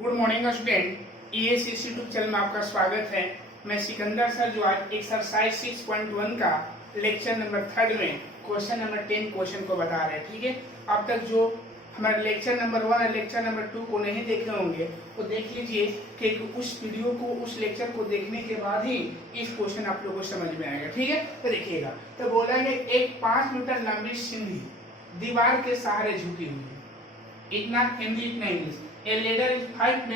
Good morning student, ESC YouTube channel में आपका स्वागत है। मैं सिकंदर सर जो आज एक्सरसाइज 6.1 का लेक्चर नंबर 3 में क्वेश्चन नंबर 10 क्वेश्चन को बता रहे हैं। ठीक है, अब तक जो हमारे लेक्चर नंबर 1 और लेक्चर नंबर 2 को नहीं देखे होंगे तो देख लीजिए कि उस वीडियो को, उस लेक्चर को देखने के बाद ही इस क्वेश्चन आप लोगों को समझ में आएगा। ठीक है, तो देखिएगा, तो बोलेंगे एक 5 मीटर लंबी सीढ़ी दीवार के सहारे झुकी हुई है। इतना हिंदी इतना English. A ladder is 5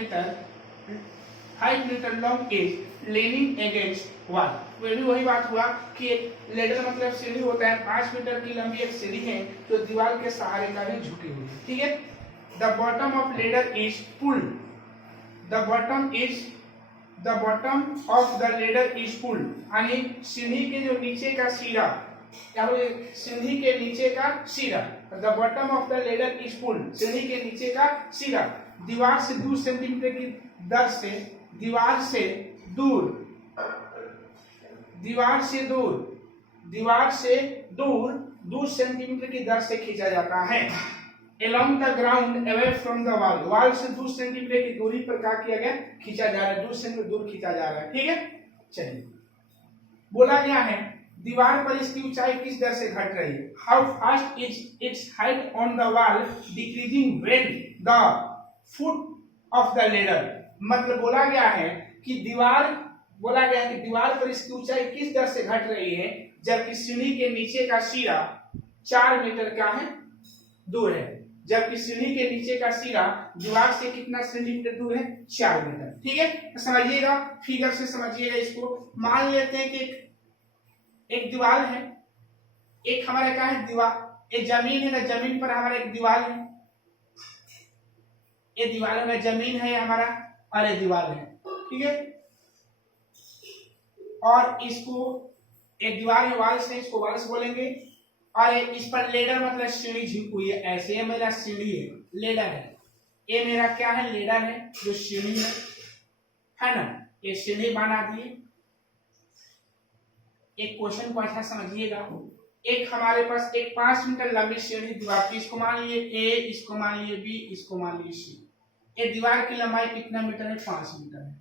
meter long is leaning against wall। वही बात हुआ कि लेडर मतलब सीढ़ी होता है, 5 मीटर की लंबी एक सीढ़ी है जो दीवार के सहारे का भी झुकी हुई है। ठीक है, the bottom of ladder is pulled, the bottom of the ladder is pulled, यानी सीढ़ी के जो नीचे का सिरा, या सीढ़ी के नीचे का सिरा, the bottom of the ladder is pulled, सीढ़ी के नीचे का सिरा दीवार से 2 सेंटीमीटर की दर से दीवार से दूर 2 सेंटीमीटर की दर से खींचा जाता है। Along the ground away from the wall, wall से 2 सेंटीमीटर की दूरी पर क्या किया गया, खींचा जा रहा है, 2 सेंटीमीटर दूर खींचा जा रहा है। ठीक है, चलिए, बोला गया है दीवार पर इसकी ऊंचाई किस दर से घट रही है। How fast is it's height on the wall decreasing when the foot of the ladder. मतलब बोला गया है कि दीवार पर इसकी ऊंचाई किस दर से घट रही है जबकि सीढ़ी के नीचे का सिरा 4 मीटर का है दूर है, जबकि सीढ़ी के नीचे का सिरा दीवार से कितना सेंटीमीटर दूर है, 4 मीटर। ठीक है, तो समझिएगा, फिगर से समझिएगा इसको। मान लेते हैं कि एक दीवार है, एक हमारे क्या है, दीवार, एक जमीन है ना, जमीन पर हमारा एक दीवार है, ये दीवार में जमीन है हमारा और ये दीवार है। ठीक है, और इसको एक दीवार है, वाल्स है, इसको वाल्स बोलेंगे, और इस पर लेडर मतलब सीढ़ी झुकी हुई है ऐसे। ये मेरा सीढ़ी है, लेडर है, ये मेरा क्या है, लेडर है जो सीढ़ी है ना, ये सीढ़ी बना दिए। एक क्वेश्चन को अच्छा समझिएगा, एक हमारे पास एक 5 मीटर लंबी सीढ़ी दीवार की, इसको मान लिए ए, इसको मान लिए बी, इसको मान लिए सी। ये दीवार की लंबाई कितना मीटर है, 5 मीटर है।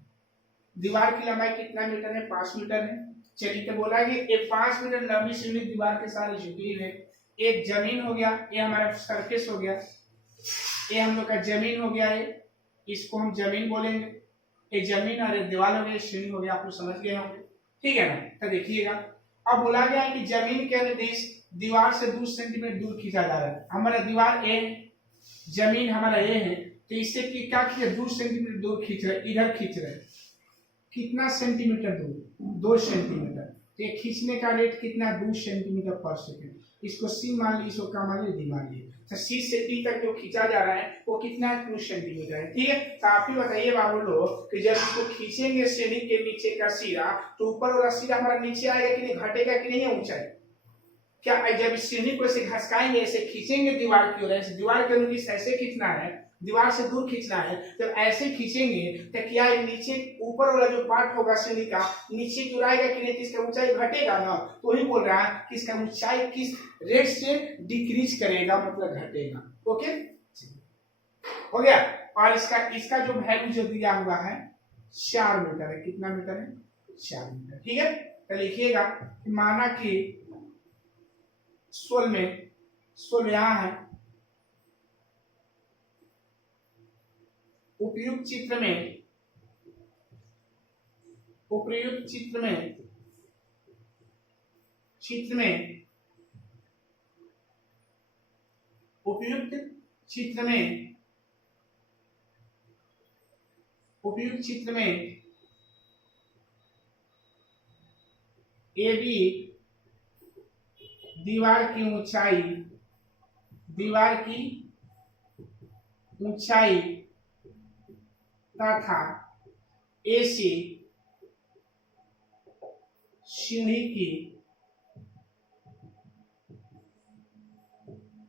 दीवार की लंबाई कितना मीटर है, 5 मीटर है। चलिए, तो बोला कि ये 5 मीटर लंबी सीढ़ी दीवार के साथ झुकी है। एक जमीन हो गया, ये हमारा सरफेस हो गया, ये हम लोग का जमीन हो गया, ये इसको हम जमीन बोलेंगे। ये जमीन और ये दीवार हो गया, सीढ़ी हो गया, आप लोग समझ गए होंगे। ठीक है ना, तो देखिएगा, अब बोला गया है कि जमीन के अनुदेश दीवार से 2 सेंटीमीटर दूर खींचा जा रहा है। हमारा दीवार ए, जमीन हमारा ए है, तो इससे क्या खींचे, 2 सेंटीमीटर दूर खींच रहे, इधर खींच रहे, कितना सेंटीमीटर दूर, 2 सेंटीमीटर। तो ये खींचने का रेट कितना, 2 सेंटीमीटर पर सेकंड। इसको सी मान ली, इसको क्या मान ली, डी मान ली। तो सी से डी तक जो खींचा जा रहा है वो कितना है, 2 सेंटीमीटर है। ठीक है, तो आप ही बताइए बाबू लोग कि जब इसको खींचेंगे सीढ़ी के नीचे का सिरा, तो ऊपर वाला सिरा हमारा नीचे आएगा कि नहीं, घटेगा कि नहीं है ऊंचाई। क्या जब इस सीढ़ी को ऐसे घसकाएंगे, ऐसे खींचेंगे दीवार की ओर, ऐसे दीवार के अनुदिश ऐसे खींचना है, दीवार से दूर खींचना है, जब ऐसे खींचेंगे तो क्या नीचे ऊपर वाला जो पार्ट होगा सीढ़ी का नीचे की ओर आएगा कि नहीं, इसका ऊंचाई घटेगा ना। तो वही बोल रहा है कि इसका ऊंचाई किस रेट से डिक्रीज करेगा, मतलब घटेगा। ओके, हो गया। और इसका जो वैल्यू जो दिया हुआ है 4 मीटर है। कितना मीटर है, 4 मीटर। ठीक है, तो लिखिएगा, माना कि 16 यहाँ है, उपयुक्त चित्र में उपयुक्त चित्र में ए बी दीवार की ऊंचाई तथा ए से सीढ़ी की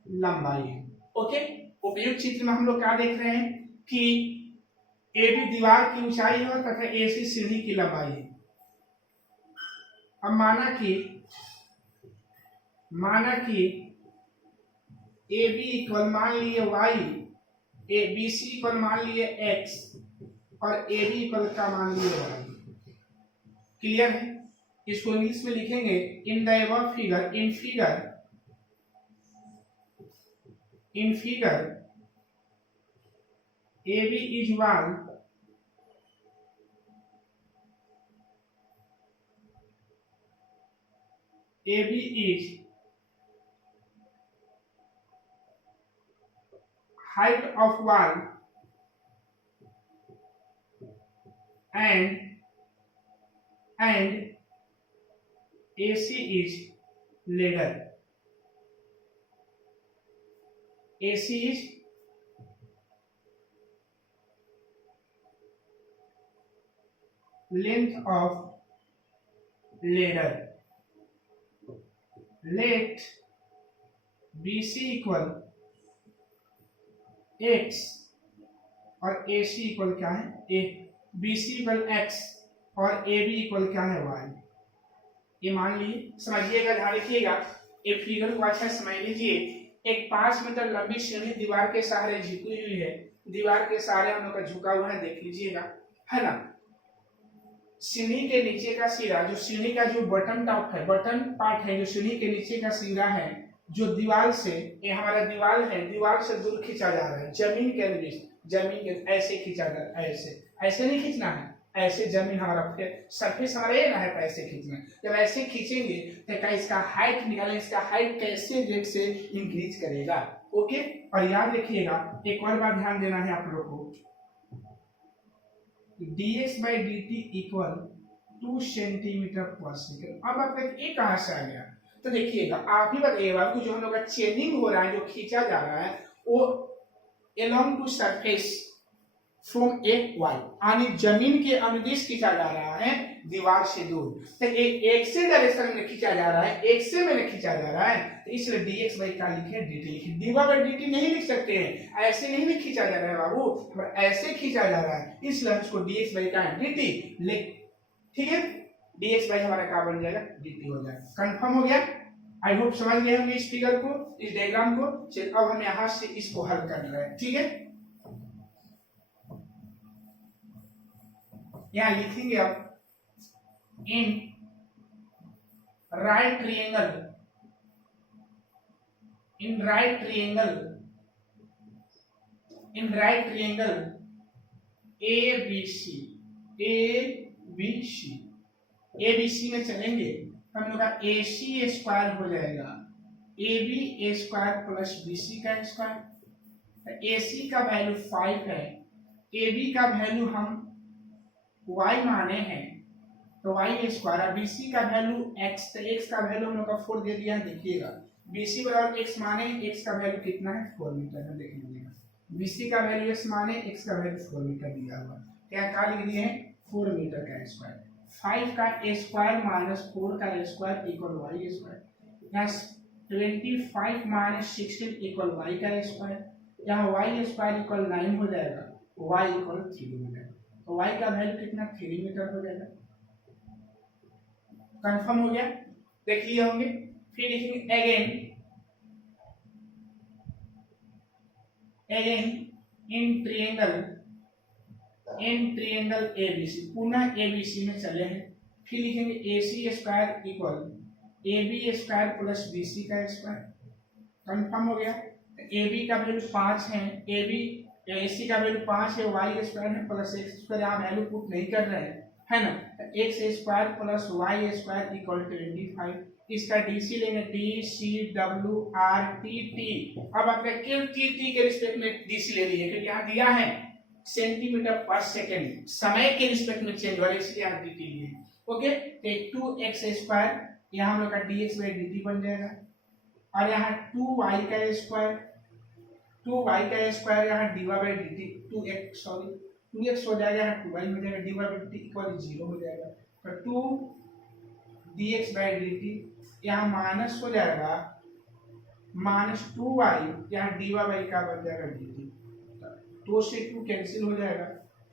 लंबाई है। ओके, उपयुक्त चित्र में हम लोग क्या देख रहे हैं कि ए बी दीवार की ऊंचाई है तथा ए सी सीढ़ी की लंबाई है। अब माना कि ए बी इक्वल मान लिए Y, A B C equal मान लिए एक्स, और ए बी इक्वल का मान लिया वाई। क्लियर है? इसको इंग्लिश में लिखेंगे in the above figure, in figure A B is 1 AB is height of wall and AC is ladder. AC is length of ladder. Let BC equal x और AC equal क्या है? BC equal x और AB equal क्या है? y। ये मान लीजिए, समझिएगा, ध्यान रखिएगा, एक फिगर को अच्छा समझ लीजिए। एक 5 मीटर लंबी सीढ़ी दीवार के सहारे झुकी हुई है, दीवार के सहारे हम लोग का झुका हुआ है, देख लीजिएगा, है ना। सीढ़ी के नीचे का सिरा, जो सीढ़ी का जो बटन टॉप है, बटन पार्ट है, जो सीढ़ी के नीचे का सिरा है, जो दीवार से, ये हमारा दीवार है, दीवार से दूर खींचा जा रहा है, जमीन के ऐसे खींचा जा रहा है, ऐसे नहीं खींचना है, ऐसे जमीन हमारा सरफेस हमारा ये ना है, ऐसे खींचना है। जब ऐसे खींचेंगे तो क्या इसका हाइट निकालें, इसका हाइट कैसे रेट से इंक्रीज करेगा। ओके, और याद रखिएगा, एक और बात ध्यान देना है आप लोग को, dx by dt equal 2 centimetre पर सेकेंड। अब आप ये कहां से आ गया? तो देखिएगा, आप ही बताइएगा आपको, जो हम लोग का चेंजिंग हो रहा है, जो खींचा जा रहा है, वो along टू सरफेस फ्रॉम एक वाई, यानी जमीन के अनुदिश खींचा जा रहा है, दीवार से दूर। तो एक से डायरेक्शन में खींचा जा रहा है, एक से में खींचा जा रहा है, तो इसलिए dx बाई का लिखे dt लिखे, dy बाई dt नहीं लिख सकते हैं, ऐसे नहीं भी खींचा जा रहा है बाबू, ऐसे खींचा जा रहा है, इसलिए हम इसको dx बाई का dt लिख, ठीक है। dx बाई हमारा क्या बन जाएगा? dt हो जाएगा। कंफर्म हो गया? आई होप समझ गए होंगे इस फिगर को, इस डायग्राम को। चलिए अब हम यहां से इसको हल कर रहे हैं, ठीक है। यहां लिखेंगे अब in right triangle, in right triangle ABC में चलेंगे, हम लोग का AC स्क्वायर हो जाएगा AB स्क्वायर प्लस BC का स्क्वायर। AC का वैल्यू 5 है, AB का वैल्यू हम y माने हैं, तो y स्क्वायर, BC का वैल्यू x, तो x का वैल्यू हम लोग का 4 दे दिया, देखिएगा BC बराबर x माने x का वैल्यू कितना है? 4 मीटर है, देख लीजिएगा, BC का वैल्यू x माने x का वैल्यू 4 मीटर दिया हुआ, क्या लिख दिए हैं? 4 मीटर का स्क्वायर। 5 का स्क्वायर माइनस 4 का स्क्वायर इक्वल y स्क्वायर, यहाँ 25 माइनस 16 इक्वल y का स्क्वायर, यहाँ y स्क्वायर इक्वल 9 हो जाएगा, y इक्वल 3 हो जाएगा, तो y का वैल्यू कितना? 3 मीटर हो जाएगा। कंफर्म हो गया? देख लिए होंगे। फिर लिखेंगे अगेन इन ट्रायंगल ABC, पुनः ABC में चले हैं, फिर लिखेंगे AC square equal AB square plus BC का स्क्वायर। कंफर्म हो गया? AB का वैल्यू 5 है, AC का वैल्यू 5 है, y स्क्वायर है प्लस x स्क्वायर, यहाँ वैल्यू पुट नहीं कर रहे हैं, है ना। x square plus y square equal 25, इसका DC लेंगे DCWRTT। अब आपका केवल TT के रिस्पेक्ट में DC ले लीजिए, क्योंकि यहाँ दिया है सेंटीमीटर पर सेकेंड, समय के रिस्पेक्ट में चेंज हो रहा है, इसलिए यहाँ DT लिए। ओके, तो 2x स्क्वायर यहाँ हम लोग का dx बाई dt बन जाएगा, और यहाँ 2y का स्क्वायर यहाँ dy बाई dt 2x हो जाएगा, यहाँ 2y हो जाएगा, dy बाई dt इक्वल 0 हो जाएगा, तो 2 dx बाई dt यहाँ माइनस हो जाएगा, माइनस 2y यहाँ dy बाई का बन जाएगा dt, 2 से 2 कैंसिल हो जाएगा,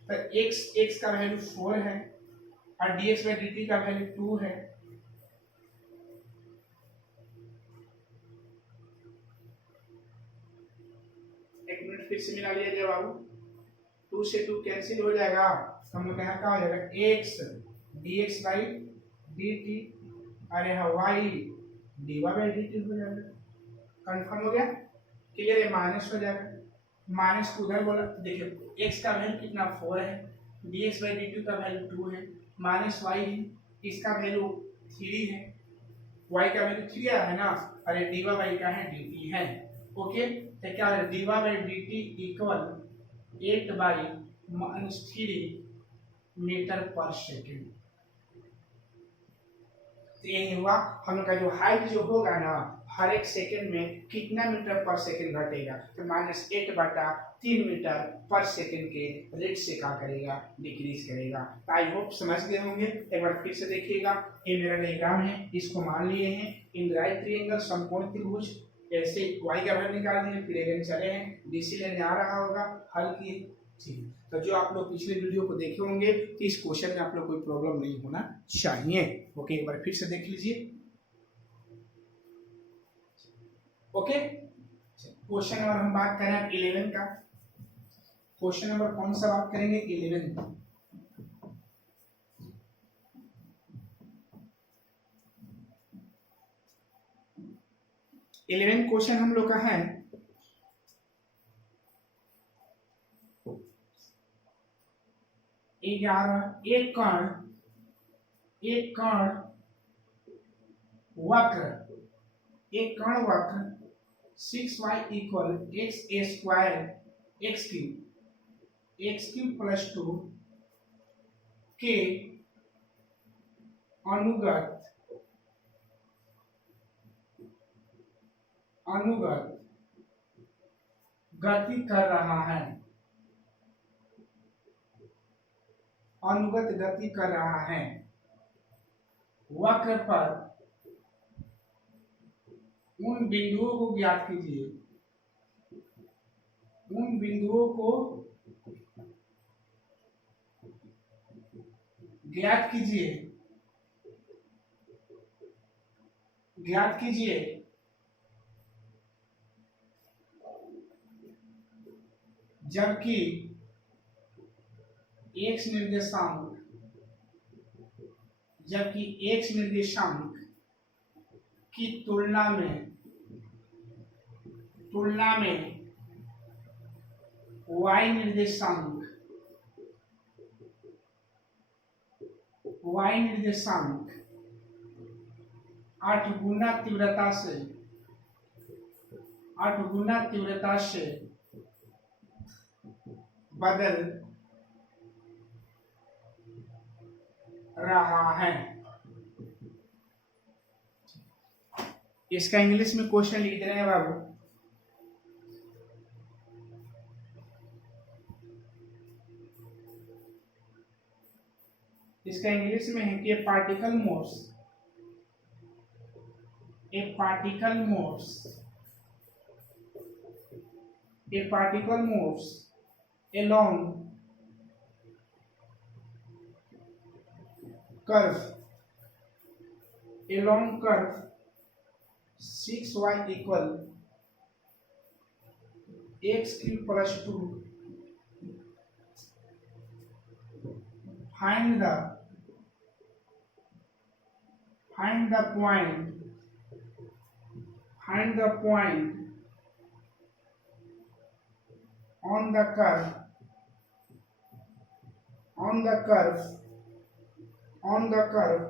तो x का वैल्यू 4 है और dx बाई dt का वैल्यू 2 है। एक मिनट फिर से मिला लिया जाए बाबू। 2 से 2 कैंसिल हो जाएगा, तो हम लोग यहाँ क्या हो जाएगा x dx बाई dt, अरे हाँ y dy बाई dt हो जाएगा। कंफर्म हो गया, क्लियर है, माइनस हो जाएगा, माइनस उधर बोला, देखिए x का वैल्यू कितना 4 है, dx बाई dt का वैल्यू 2 है, माइनस y है, इसका वैल्यू 3 है, y का वैल्यू 3 है ना, अरे dy बाई का है dt है, ओके। तो क्या है dy by dt equal 8 by -3 metre पर सेकेंड। तो ये हुआ हम लोग का जो हाइट जो होगा ना हर एक सेकंड में कितना मीटर पर सेकंड घटेगा, तो -8/3 मीटर पर सेकंड के रेट से क्या करेगा, डिक्रीज करेगा। आई होप समझ गए होंगे, एक बार फिर से देखिएगा, ये मेरा डायग्राम है, इसको मान लिए हैं इन राइट ट्रायंगल समकोण त्रिभुज, ऐसे y का वैल्यू निकाल दिए, फिर अगेन चले हैं डीसी लेने आ रहा होगा, हल किए, ठीक। तो जो आप लोग पिछले वीडियो को देखे होंगे कि इस क्वेश्चन में आप लोग कोई प्रॉब्लम नहीं होना चाहिए, ओके। एक बार फिर से देख लीजिए, ओके। क्वेश्चन नंबर हम बात करें 11 का, क्वेश्चन नंबर कौन सा बात करेंगे, 11। क्वेश्चन हम लोग का है, एक कण वक्र 6y equal x cube plus 2 के अनुगत गति कर रहा है, अनुगत गति कर रहा है, वक्र पर उन बिंदुओं को ज्ञात कीजिए, उन बिंदुओं को ज्ञात कीजिए, ज्ञात कीजिए जबकि x निर्देशांक की तुलना में y निर्देशांक 8 गुना तीव्रता से बदल रहा है। इसका इंग्लिश में क्वेश्चन लिख दे रहे हैं बाबू, इसका इंग्लिश में है कि particle moves along curve 6y equal x cube plus 2, find the point on the curve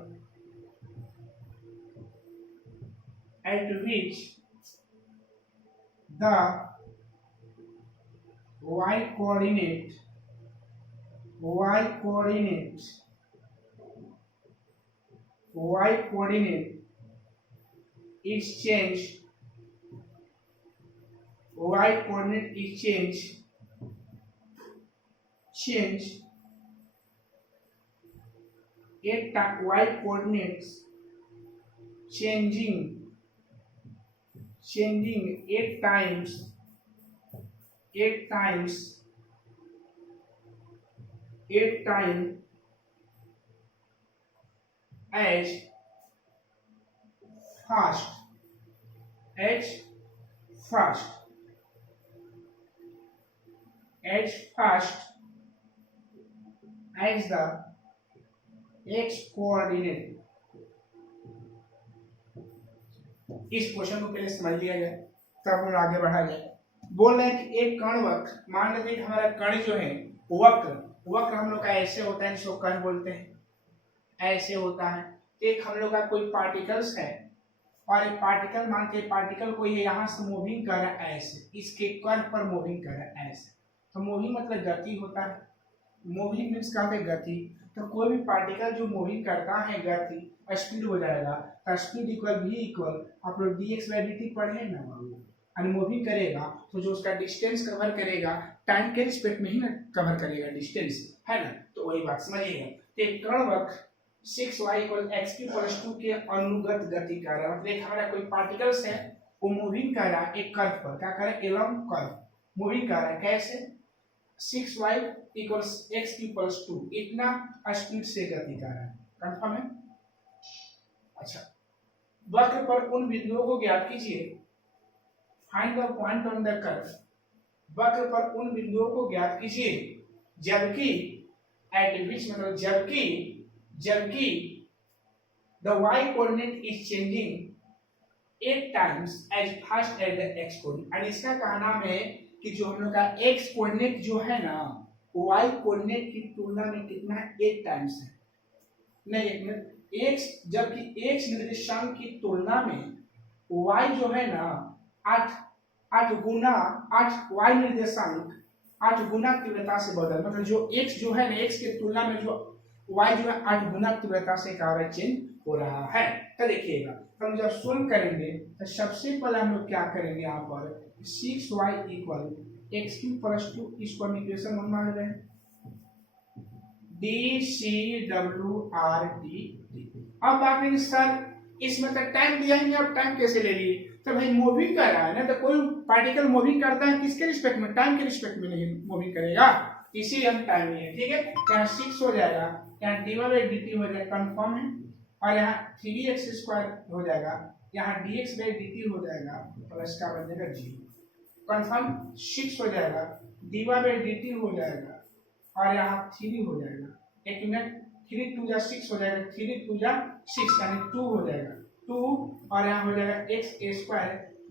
at which the y coordinate exchange 8 times as fast as the X coordinate. इस question को पहले समझ लिया जाए तब हम आगे बढ़ा जाए। बोल रहे हैं कि एक कण वक्र, मान लेते हैं हमारा कण जो है वक्र, वक्र हम लोग का ऐसे होता है जिसको कण बोलते हैं, ऐसे होता है। एक हम लोग का कोई पार्टिकल्स है और एक पार्टिकल, मानते हैं पार्टिकल को ये यहाँ से मूविंग कर रहा है ऐसे, इसके कण पर मूविंग कर रहा है ऐसे। तो मूविंग मतलब गति होता है, मूविंग मीन्स कहाँ पे गति। तो कोई भी पार्टिकल जो मूविंग करता है गति स्पीड हो जाएगा, तो स्पीड इक्वल v इक्वल आप लोग dx/dt पढ़े हैं ना बाबू। और मूविंग करेगा तो जो उसका डिस्टेंस कवर करेगा टाइम के रिस्पेक्ट में ही ना कवर करेगा डिस्टेंस, है ना। तो वही बात समझिएगा। तो एक कण वक्र 6y = x3+2 के अनुगत गति कर रहा है। मतलब हमारा कोई पार्टिकल्स है वो मूविंग कर रहा है एक कर्व पर, क्या कर रहा है, एलोंग कर्व मूविंग कर रहा है। कैसे, 6y = x3+2 इतना स्पीड से गति कर रहा है। कंफर्म है। अच्छा, वक्र पर उन बिंदुओं को ज्ञात कीजिए, find the point on the curve. वक्र पर उन बिंदुओं को ज्ञात कीजिए जबकि एट विच, मतलब जबकि the y coordinate is changing 8 times as fast as the x coordinate। और इसका कहना है कि जो हम लोग का x कोऑर्डिनेट जो है ना y कोऑर्डिनेट की तुलना में कितना 8 टाइम्स है। नहीं, एक मिनट, x जबकि x निर्देशांक की तुलना में y जो है ना 8 गुना 8 y निर्देशांक 8 गुना तीव्रता से बदल, मतलब जो x जो है ना x के तुलना में जो y जो है 8 गुना तीव्रता से क्या चेंज हो रहा है। तो देखिएगा, हम जब सोल्व करेंगे तो सबसे पहले हम लोग क्या करेंगे, यहाँ पर 6y = x3+2, इसको हम इक्वेशन 1 मान रहे हैं, dCWRD। अब बात करेंगे सर इसमें तो टाइम दिया ही नहीं, अब टाइम कैसे ले लिए। तो भाई मूविंग कर रहा है ना, तो कोई पार्टिकल मूविंग करता है किसके रिस्पेक्ट में, टाइम के रिस्पेक्ट में नहीं मूविंग करेगा, इसीलिए हम टाइम लिए। ठीक है, यहाँ 6 हो जाएगा, यहाँ dy/dt हो जाएगा, कंफर्म है। और यहाँ 3x² हो जाएगा, यहाँ dx/dt हो जाएगा, प्लस का बन जाएगा 0, कंफर्म। 6 हो जाएगा, dy/dt हो जाएगा और यहाँ 3 हो जाएगा। एक मिनट, 3 2 6 हो जाएगा, 3 2 6 यानी 2 हो जाएगा, 2 और यहाँ हो जाएगा x²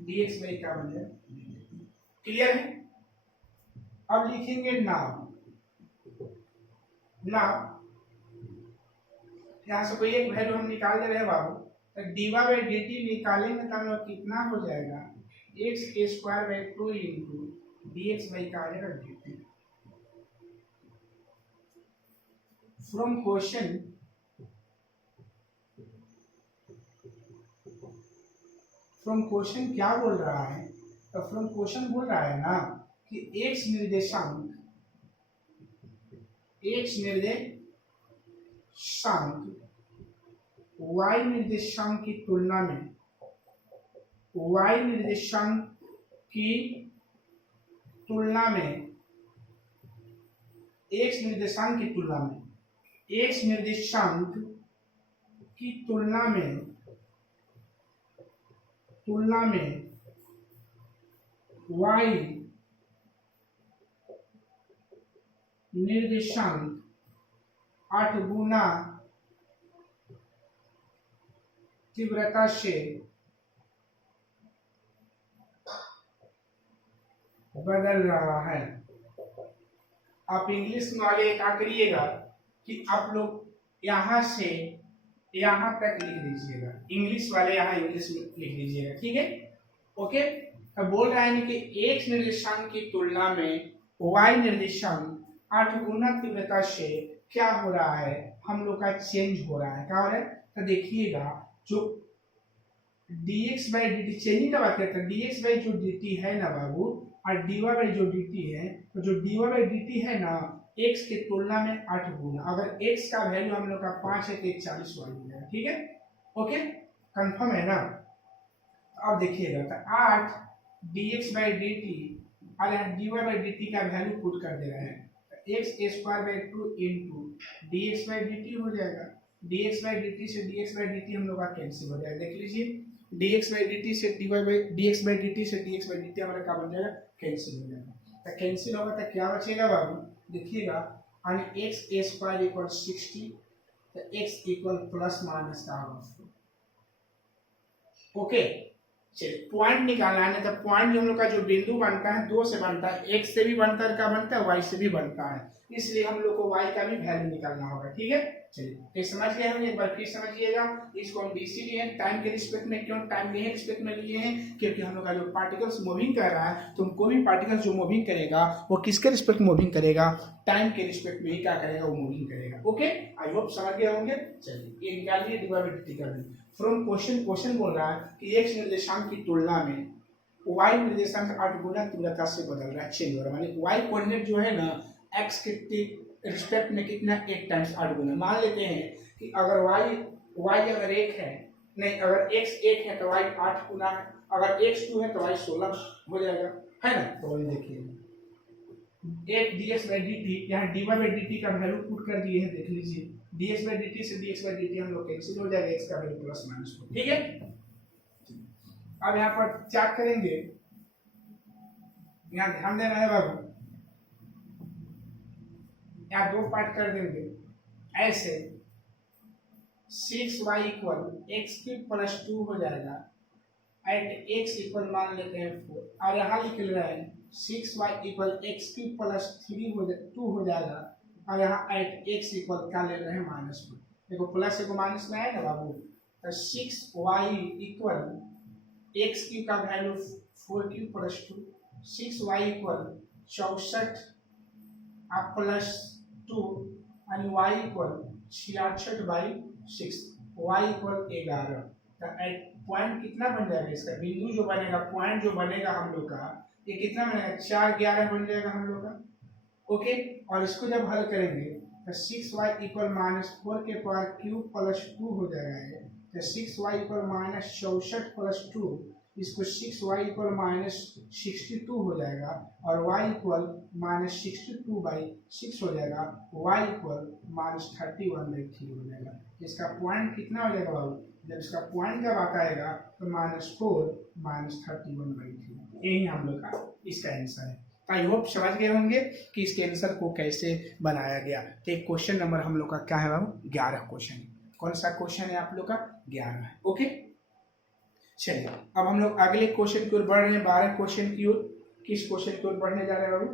dx का बन जाएगा। क्लियर है। अब लिखेंगे नाउ यहाँ से कोई एक वैल्यू हम निकाल दे रहे हैं बाबू, तो dy/dt निकालेंगे तो हम लोग कितना हो जाएगा, x² 2 इंटू dx का आ जाएगा dt। फ्रॉम क्वेश्चन क्या बोल रहा है, तो फ्रॉम क्वेश्चन बोल रहा है ना कि x निर्देशांक y निर्देशांक की तुलना में x निर्देशांक की तुलना में y निर्देशांक 8 गुना तीव्रता से बदल रहा है। आप इंग्लिश में वाले क्या करिएगा कि आप लोग यहाँ से यहाँ तक लिख दीजिएगा, इंग्लिश वाले यहाँ इंग्लिश में लिख दीजिएगा, ठीक है, ओके। अब बोल रहा है कि x निर्देशांक की तुलना में y निर्देशांक 8 गुना तीव्रता से क्या हो रहा है, हम लोग का चेंज हो रहा है। क्या हो रहा है, तो देखिएगा जो dx/dt चेंजिंग का बात करते हैं, dx/dt है ना बाबू और dy/dt है, तो जो dy/dt है ना x के तुलना में 8 गुना, अगर x का वैल्यू हम लोग का 5 है तो 40 हो जाएगा, ठीक है, ओके, कंफर्म है ना। अब देखिएगा तो 8 dx/dt और dy/dt का वैल्यू पुट कर दे रहे हैं, x² 2 इंटू dx/dt हो जाएगा, dx/dt से dx/dt हम लोग का कैंसिल हो जाएगा। देख लीजिए, dx/dt से dx/dt हमारा क्या बन जाएगा, कैंसिल हो जाएगा। तो कैंसिल होगा तो क्या बचेगा बाबू, देखिएगा and x a square equals 60, तो x इक्वल प्लस माइनस का होगा 4। ओके, चलिए पॉइंट निकालना है। तो पॉइंट हम लोग का जो बिंदु बनता है दो से बनता है, x से भी बनता है, क्या बनता है y से भी बनता है, इसलिए हम लोग को y का भी वैल्यू निकालना होगा। ठीक है, चलिए फिर समझ गए हम, एक बार फिर समझिएगा। इसको हम डीसी लिए हैं टाइम के रिस्पेक्ट में। क्यों टाइम के रिस्पेक्ट में लिए हैं? क्योंकि हम लोग का जो पार्टिकल्स मूविंग कर रहा है, तो कोई भी पार्टिकल्स जो मूविंग करेगा वो किसके रिस्पेक्ट मूविंग करेगा? टाइम के रिस्पेक्ट में ही क्या करेगा? वो मूविंग करेगा। ओके, आई होप समझ गए होंगे। चलिए ये निकालिए, डिवाइड कर दें फ्रॉम क्वेश्चन बोल रहा है कि x निर्देशांक की तुलना में y निर्देशांक 8 गुना तीव्रता से बदल रहा है, चेंज हो रहा है। माने y कोऑर्डिनेट जो है ना x के रिस्पेक्ट में कितना 8 टाइम्स 8 गुना। मान लेते हैं कि अगर y अगर 1 है, नहीं अगर x 1 है तो y 8 गुना है, अगर x 2 है तो y 16 हो जाएगा, है ना। तो वही देखिए 8 dx/dt, यहाँ dy/dt का वैल्यू पुट कर दिए हैं, देख लीजिए dx/dt से dx/dt हम लोग कैंसिल हो जाएगा, x का वैल्यू प्लस माइनस हो। ठीक है, अब यहाँ पर क्या करेंगे, यहाँ ध्यान देना है बाबू, यहाँ दो पार्ट कर देंगे ऐसे, 6y इक्वल x³ + 2 हो जाएगा, एट x इक्वल मान लेते हैं 4, और यहाँ लिख रहे हैं 6y इक्वल x³ + 3 2 हो जाएगा, और यहाँ एट x इक्वल क्या ले रहे हैं? -4। देखो प्लस को माइनस में आएगा बाबू, तो 6y इक्वल x³ का वैल्यू 4³ + 2, 6y इक्वल 64 + 2 और y इक्वल 66/6, y इक्वल 11। तो एट पॉइंट कितना बन जाएगा इसका? बिंदु जो बनेगा, पॉइंट जो बनेगा हम लोग का, ये कितना बनेगा? 4 11 बन जाएगा हम लोग का। ओके, और इसको जब हल करेंगे तो 6y इक्वल -4 के पावर क्यूब प्लस 2 हो जाएगा ये, तो 6y इक्वल -64 + 2, इसको 6y इक्वल -62 हो जाएगा, और y इक्वल -62/6 हो जाएगा, y इक्वल -31/3 हो जाएगा। इसका पॉइंट कितना हो जाएगा बाबू? जब इसका पॉइंट जब आता है तो -4 -31/3, यही हम लोग का इसका आंसर है। आई होप समझ गए होंगे कि इसके आंसर को कैसे बनाया गया। तो एक क्वेश्चन नंबर हम लोग का क्या है बाबू? 11 क्वेश्चन। कौन सा क्वेश्चन है आप लोग का? 11 है। ओके, चलिए अब हम लोग अगले क्वेश्चन की ओर बढ़ रहे हैं, 12 क्वेश्चन की ओर। किस क्वेश्चन की ओर बढ़ने जा रहे हैं बाबू?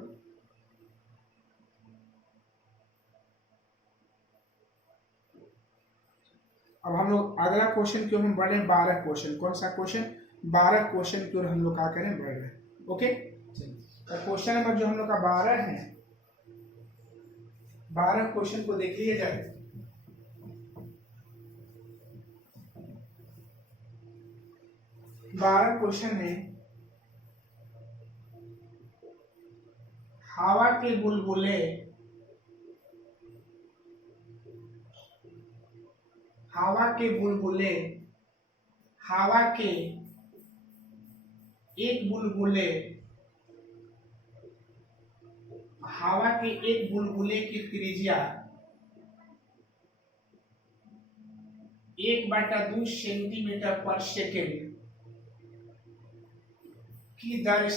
अब हम लोग अगला क्वेश्चन की ओर हम बढ़ रहे हैं, 12 क्वेश्चन। कौन सा क्वेश्चन? 12 क्वेश्चन की ओर हम लोग क्या करें? बढ़ रहे हैं। ओके, चलिए क्वेश्चन नंबर जो हम लोग का 12 है, 12 क्वेश्चन को देख लिए जाए। बारह क्वेश्चन है, हवा के बुलबुले हवा के बुलबुले हवा के एक बुलबुले हवा के एक बुलबुले की त्रिज्या 1/2 सेंटीमीटर/सेकेंड की दर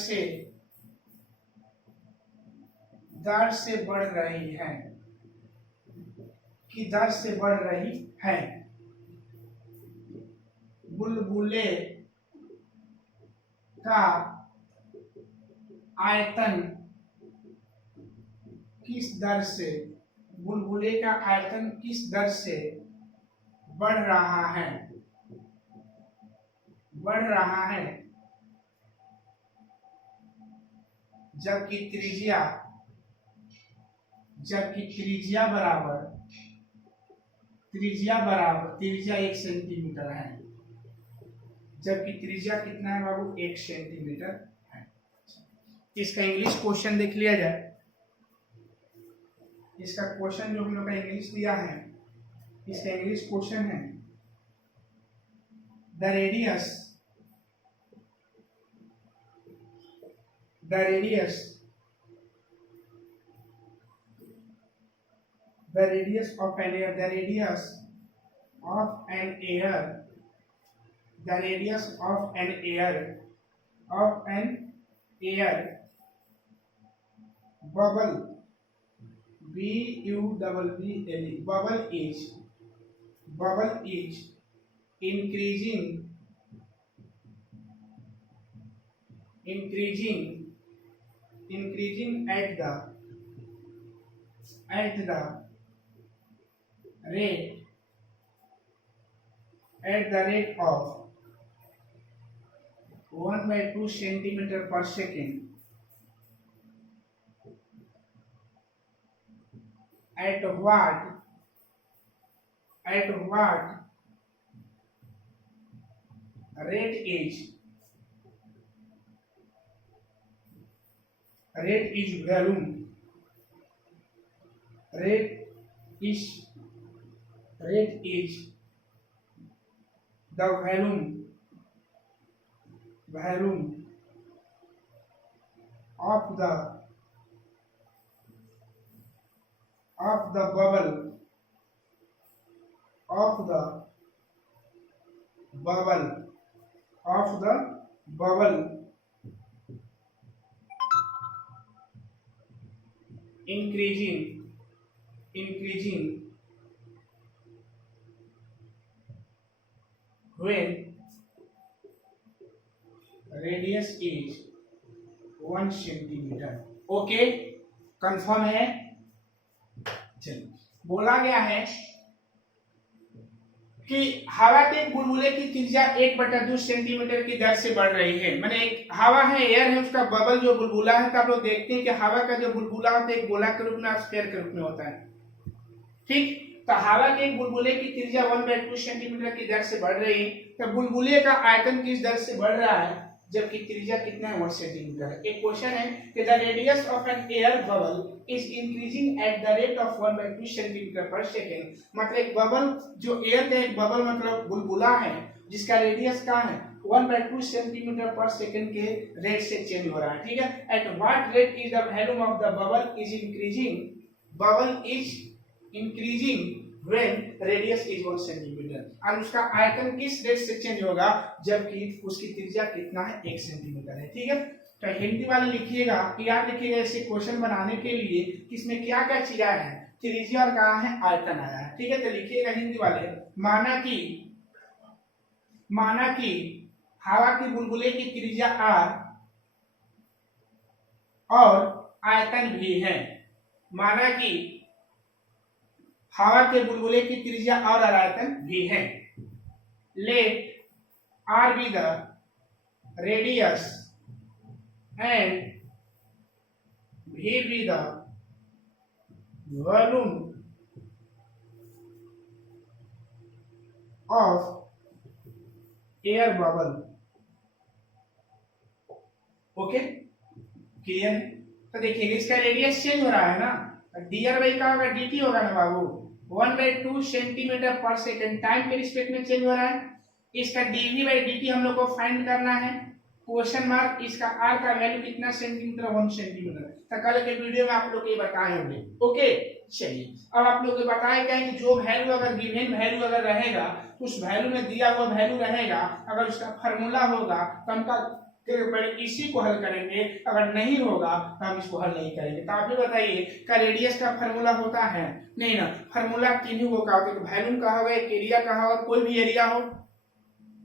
से बढ़ रही है, की दर से बढ़ रही है। बुलबुले का आयतन किस दर से बुलबुले का आयतन किस दर से बढ़ रहा है? बढ़ रहा है जबकि त्रिज्या बराबर त्रिज्या 1 सेंटीमीटर है, जबकि त्रिज्या कितना है बाबू? 1 सेंटीमीटर है। इसका इंग्लिश क्वेश्चन देख लिया जाए। इसका क्वेश्चन जो हम लोग का इंग्लिश दिया है, इसका इंग्लिश क्वेश्चन है, the radius of an air the radius of an air bubble BUBBLE, bubble is increasing at the rate of 1/2 centimeter per second. At what rate is volume the volume of the bubble increasing when radius is 1 centimetre. Okay, confirm है। चलिए, बोला गया है कि हवा के बुलबुले की त्रिज्या 1/2 सेंटीमीटर की दर से बढ़ रही है। माने एक हवा है, एयर है, उसका बबल जो बुलबुला है, तो आप लोग देखते हैं कि हवा का जो बुलबुला होता है एक गोला के रूप में, स्फीयर के रूप में होता है। ठीक, तो हवा के एक बुलबुले की त्रिज्या 1/2 सेंटीमीटर की दर से बढ़ रही है, तो बुलबुले का आयतन किस दर से बढ़ रहा है, जबकि त्रिज्या कितना है, 1 सेंटीमीटर। एक क्वेश्चन है कि the radius of an air bubble is increasing at the rate of 1/2 centimetre पर सेकेंड। मतलब एक बबल, जो एयर का एक बबल मतलब बुलबुला है, जिसका रेडियस क्या है, 1/2 सेंटीमीटर पर सेकेंड के रेट से चेंज हो रहा है। ठीक है, at what rate is the volume of the bubble is increasing when radius is 1 centimetre, और उसका आयतन किस रेट से चेंज होगा, जबकि उसकी त्रिज्या कितना है, 1 सेंटीमीटर है। ठीक है, तो हिंदी वाले लिखिएगा, याद रखिएगा ऐसे क्वेश्चन बनाने के लिए कि इसमें क्या क्या चीज आया है, त्रिज्या और कहा है, आयतन आया है। ठीक है, तो लिखिएगा हिंदी वाले, माना कि हवा की बुलबुले की त्रिज्या r और आयतन भी है। माना कि हवा के बुलबुले की त्रिज्या और आयतन भी है। Let r be the radius and v be the volume of air bubble. Okay, clear? तो देखिए इसका रेडियस चेंज हो रहा है ना, dr/, का होगा dt होगा ना बाबू, 1/2 सेंटीमीटर पर सेकंड, टाइम के रिस्पेक्ट में चेंज हो रहा है। इसका dv/dt हम लोग को फाइंड करना है, क्वेश्चन मार्क। इसका r का वैल्यू कितना सेंटीमीटर, 1 सेंटीमीटर। तो कल के वीडियो में आप लोग ये बताए होंगे। ओके, चलिए अब आप लोग को बताया क्या है कि जो वैल्यू अगर गिवन वैल्यू अगर रहेगा, उस वैल्यू में दिया हुआ वैल्यू रहेगा, अगर उसका फार्मूला होगा तो हम पहले इसी को हल करेंगे, अगर नहीं होगा तो हम इसको हल नहीं करेंगे। तो आप ही बताइए, का रेडियस का फार्मूला होता है? नहीं ना, फार्मूला तीनों को का होता है, वैल्यूम का होगा, एक एरिया का होगा, कोई भी एरिया हो,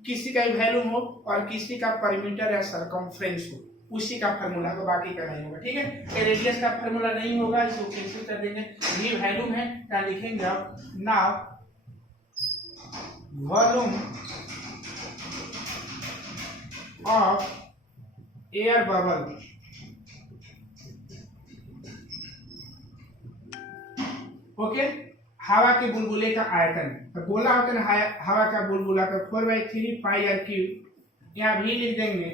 किसी का वैल्यूम हो, और किसी का परिमीटर या सरकमफ्रेंस हो, उसी का फार्मूला को, बाकी का नहीं होगा। ठीक है, रेडियस का फार्मूला नहीं होगा, इसको कैंसिल कर देंगे। ये वैल्यूम है, क्या लिखेंगे आप, now volume of air bubble okay, हवा के बुलबुले का आयतन। तो बोला होता है हवा का बुलबुला का 4/3 पाई आर क्यूब, यहाँ भी लिख देंगे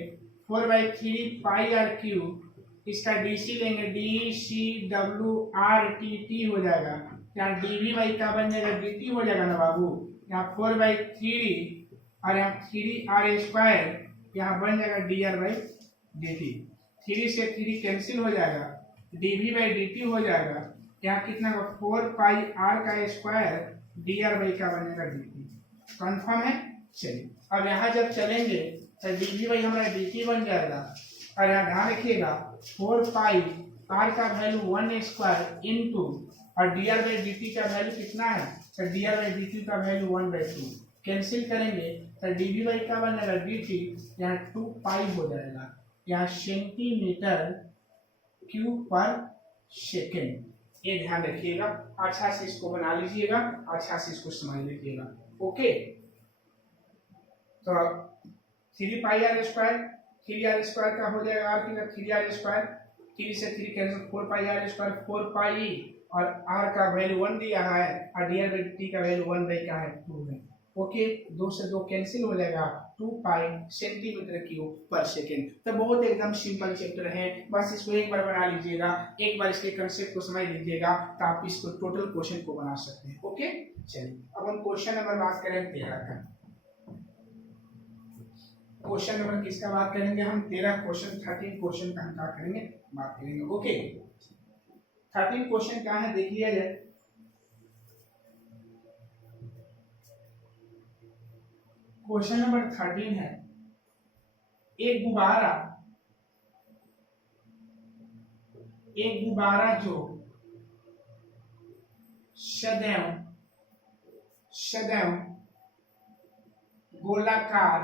4/3 पाई आर क्यूब। इसका डीसी लेंगे, DCWRTT हो जाएगा, यहाँ dv/, का बन जाएगा dt हो जाएगा ना बाबू, यहाँ 4/3 और यहाँ 3r², यहाँ बन जाएगा dr/dt। 3 से 3 कैंसिल हो जाएगा, dv/dt हो जाएगा, यहाँ कितना 4 पाई r का स्क्वायर dr/, का बनेगा dt। कंफर्म है? चलिए अब यहाँ जब चलेंगे तो dv/, हमारा dt बन जाएगा, और यहाँ ध्यान रखिएगा 4 पाई r का वैल्यू 1² इंटू और dr बाई dt का वैल्यू कितना है, तो dr बाई dt का वैल्यू 1/2 कैंसिल करेंगे तो dv बाई का बनेगा dt, यहाँ 2 पाई हो जाएगा, यहाँ सेंटीमीटर क्यूब पर सेकेंड। ये ध्यान रखिएगा, अच्छा से इसको बना लीजिएगा, अच्छा से इसको समझ लीजिएगा। ओके, तो 3 पाई आर स्क्वायर, 3 आर स्क्वायर का हो जाएगा आर की 3 आर स्क्वायर, 3 से 3 कैंसिल, 4 पाई आर स्क्वायर 4 पाई, और आर का वैल्यू 1 दिया है और डी आर बाई टी का वैल्यू 1 बाई का है 2 है। ओके, 2 से 2 कैंसिल हो जाएगा, 2 पाई सेंटीमीटर क्यूब पर सेकेंड। तो बहुत एकदम सिंपल चैप्टर है, बस इसको एक बार बना लीजिएगा, एक बार इसके कंसेप्ट को समझ लीजिएगा तो आप इसको टोटल क्वेश्चन को बना सकते हैं। ओके, चलिए अब हम क्वेश्चन नंबर बात करें 13 का। क्वेश्चन नंबर किसका बात करेंगे हम, 13 क्वेश्चन, 13 क्वेश्चन का हम क्या करेंगे, बात करेंगे। ओके, 13 क्वेश्चन क्या है देख लिया जाए। क्वेश्चन नंबर 13 है, एक गुब्बारा जो सदैव गोलाकार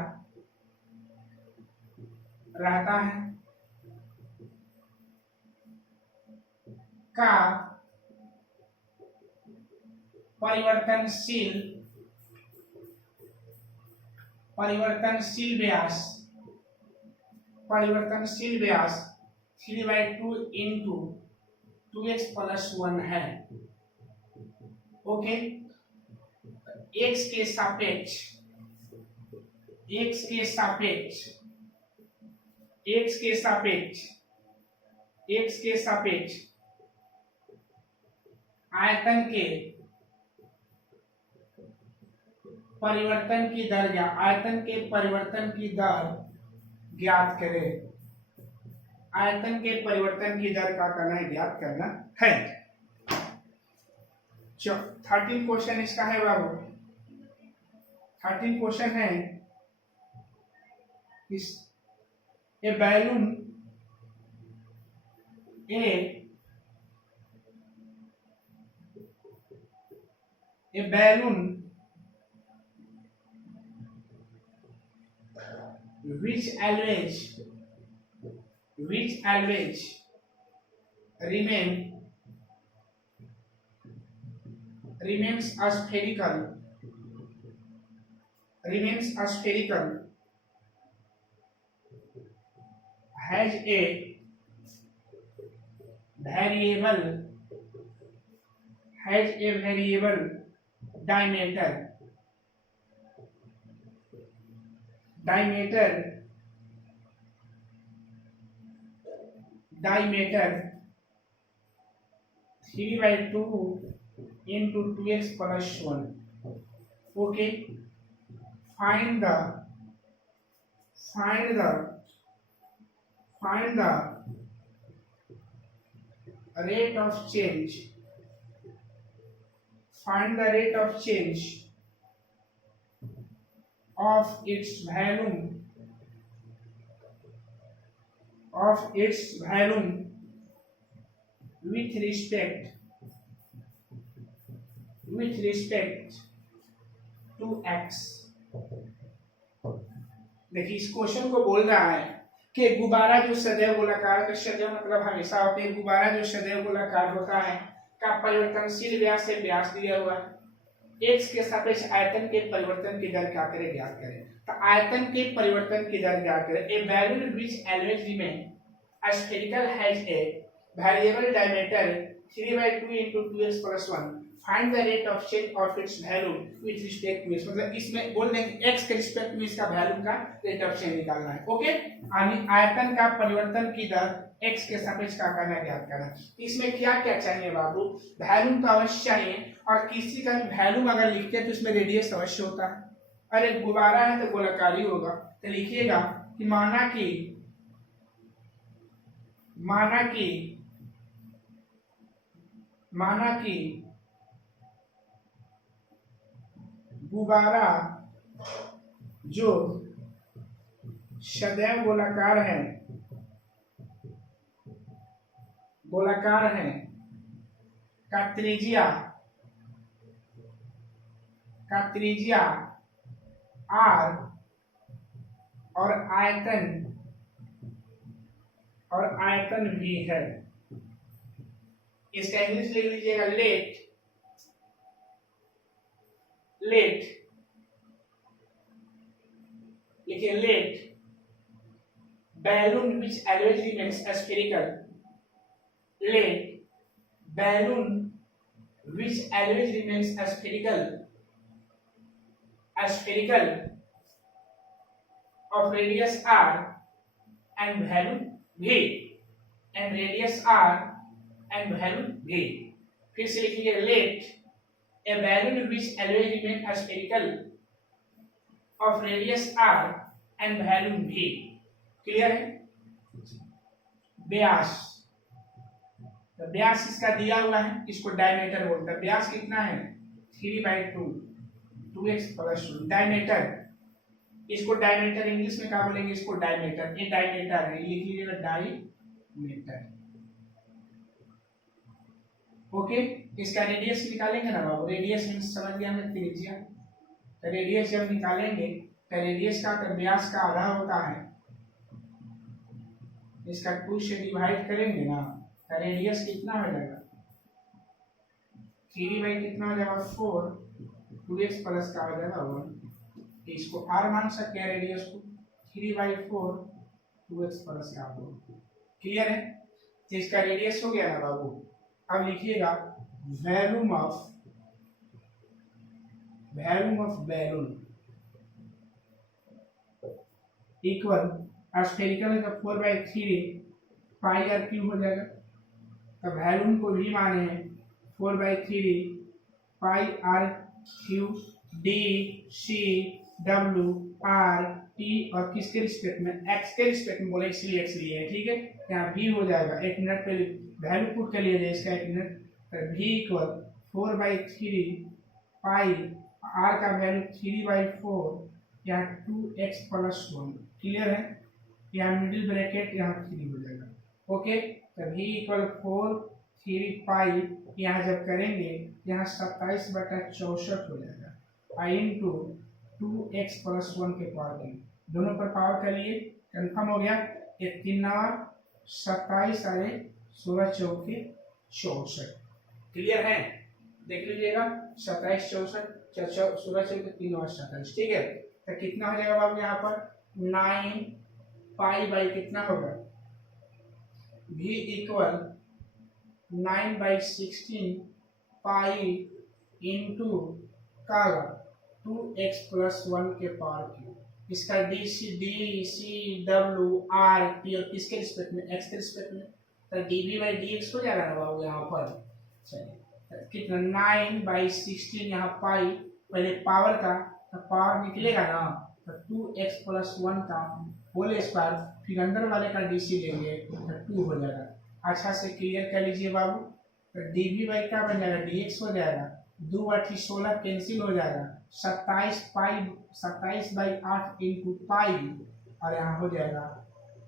रहता है का परिवर्तनशील व्यास 3/2 इंटू 2x प्लस 1 है। ओके, x के सापेक्ष आयतन के परिवर्तन की दर ज्ञात करें। आयतन के परिवर्तन की दर का करना है, ज्ञात करना है। 13 क्वेश्चन इसका है बाबू, 13 क्वेश्चन है। इस ए balloon which always remains spherical has a variable diameter diameter 3/2 into 2x plus 1. Okay, find the rate of change. Find the rate of change of its volume with respect to x. देखिए इस question को बोल रहा है कि गुब्बारा जो सदैव गोलाकार, सदैव मतलब हमेशा होते हैं, गुब्बारा जो सदैव गोलाकार होता है का परिवर्तनशील व्यास से व्यास दिया हुआ है, x के सापेक्ष आयतन के परिवर्तन की दर क्या करें, ज्ञात करें। तो आयतन के परिवर्तन की दर ज्ञात करें। A balloon which always remain spherical has a variable diameter 3/2 into 2x plus 1. Find the rate of change of its value with respect to x. मतलब इसमें बोल देंगे x के रिस्पेक्ट में इसका वैल्यू का रेट ऑफ चेंज निकालना है। ओके, आयतन का परिवर्तन की दर x के सापेक्ष का करना है, ज्ञात करना। इसमें क्या क्या चाहिए बाबू, वैल्यू तो अवश्य चाहिए, और किसी का वैल्यू अगर लिखते हैं तो इसमें रेडियस अवश्य होता है। अरे गुब्बारा है तो गोलाकारी होगा, तो लिखिएगा कि माना कि गुब्बारा जो सदैव गोलाकार है का त्रिज्या r और आयतन v है। इसका इंग्लिश लिख लीजिएगा, लेट लिखिए, late balloon which always remains spherical, let balloon which always remains spherical of radius r and value v, and radius r and value v। फिर से लिखिए, let a balloon which always remains spherical of radius r and value v। Clear है। व्यास, तो व्यास इसका दिया हुआ है, इसको डायमीटर बोलते हैं। व्यास कितना है 3/2, 2x + 2 डायमीटर। इसको डायमीटर इंग्लिश में क्या बोलेंगे, इसको डायमीटर। ये डायमीटर है, लिख लीजिएगा डायमीटर। ओके, इसका रेडियस निकालेंगे ना बाबू, रेडियस मींस समझ गया हमने त्रिज्या। तो रेडियस जब निकालेंगे तो रेडियस का व्यास का आधा होता है, इसका 2 से डिवाइड करेंगे ना तो रेडियस कितना हो जाएगा 3 कितना हो जाएगा 4, 2x प्लस का हो जाएगा 1। इसको r मान सकते हैं रेडियस को, 3/4 2x प्लस का 1। क्लियर है। तो इसका रेडियस हो गया ना बाबू। अब लिखिएगा volume of balloon equal spherical है तो 4/3 पाई r³ हो जाएगा। तो बैलून को भी माने हैं 4/3 पाई r³ d c w r t और किसके रिस्पेक्ट में, x के रिस्पेक्ट में बोले, इसलिए x लिए है। ठीक है, यहाँ v हो जाएगा। 1 मिनट पे वैल्यू पुट कर लिया जाए इसका 1 मिनट। तो v इक्वल 4/3 पाई r का वैल्यू 3/4 यहाँ 2x + 1। क्लियर है। यहाँ मिडिल ब्रैकेट यहाँ 3 हो जाएगा। ओके, तो v इक्वल 4/3 पाई, यहाँ जब करेंगे यहाँ 27/64 हो जाएगा, पाई इंटू 2x + 1 के पावर 3। दोनों पर पावर कर लिए, कंफर्म हो गया। ये 3 9 27 अरे 16 चौके 64। क्लियर है, देख लीजिएगा 27 64 16 चौके 3 9 27। ठीक है, तो कितना हो जाएगा बाबू यहाँ पर 9 पाई बाई कितना होगा v इक्वल 9/16 पाई इंटू का 2x + 1 के पावर 3। इसका d c w r t और किसके रिस्पेक्ट में, x के रिस्पेक्ट में। तो dv/dx हो जाएगा ना बाबू यहाँ पर। चलिए, कितना 9/16 यहाँ पाई, पहले पावर का तो पावर निकलेगा ना, तो 2x + 1 का होल स्क्वायर, फिर अंदर वाले का dc लेंगे तो 2 हो जाएगा। अच्छा से क्लियर कर लीजिए बाबू। तो dv क्या बन जाएगा, dx हो जाएगा, 2/8 16 कैंसिल हो जाएगा, 27/8 इंटू पाई और यहाँ हो जाएगा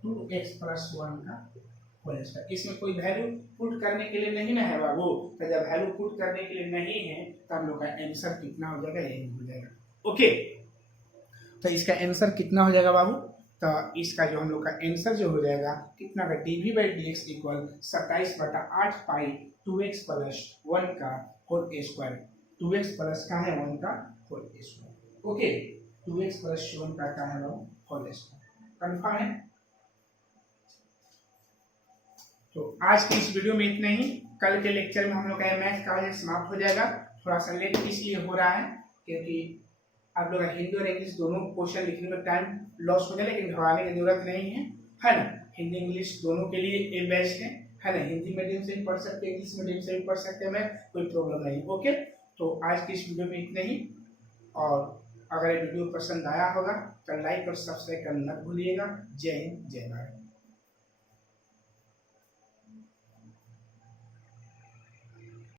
2x + 1 का होल स्क्वायर। इसमें कोई वैल्यू पुट करने के लिए नहीं ना है बाबू। तो जब वैल्यू पुट करने के लिए नहीं है तो हम लोग का आंसर कितना हो जाएगा, यही हो जाएगा। ओके, तो इसका आंसर कितना हो जाएगा बाबू, तो इसका जो हम लोग का आंसर जो हो जाएगा कितना का dv/dx इक्वल 27/8 पाई 2x + 1 का होल स्क्वायर। 2x प्लस का है 1 का होल स्क्वायर। ओके, 2x + 1 का है होल स्क्वायर। कंफर्म है। तो आज की इस वीडियो में इतना ही। कल के लेक्चर में हम लोग का मैथ का समाप्त हो जाएगा। थोड़ा सा लेट इसलिए हो रहा है क्योंकि आप लोग हिंदी और इंग्लिश दोनों क्वेश्चन लिखने में टाइम लॉस हो जाए, लेकिन घबराने की जरूरत नहीं है ना। हिंदी इंग्लिश दोनों के लिए ये बेस्ट है ना। हिंदी मीडियम से भी पढ़ सकते हैं, इंग्लिश मीडियम से भी पढ़ सकते हैं, मैं कोई प्रॉब्लम नहीं। ओके, तो आज की इस वीडियो में इतना ही। और अगर ये वीडियो पसंद आया होगा तो लाइक और सब्सक्राइब करना मत भूलिएगा। जय हिंद, जय भारत।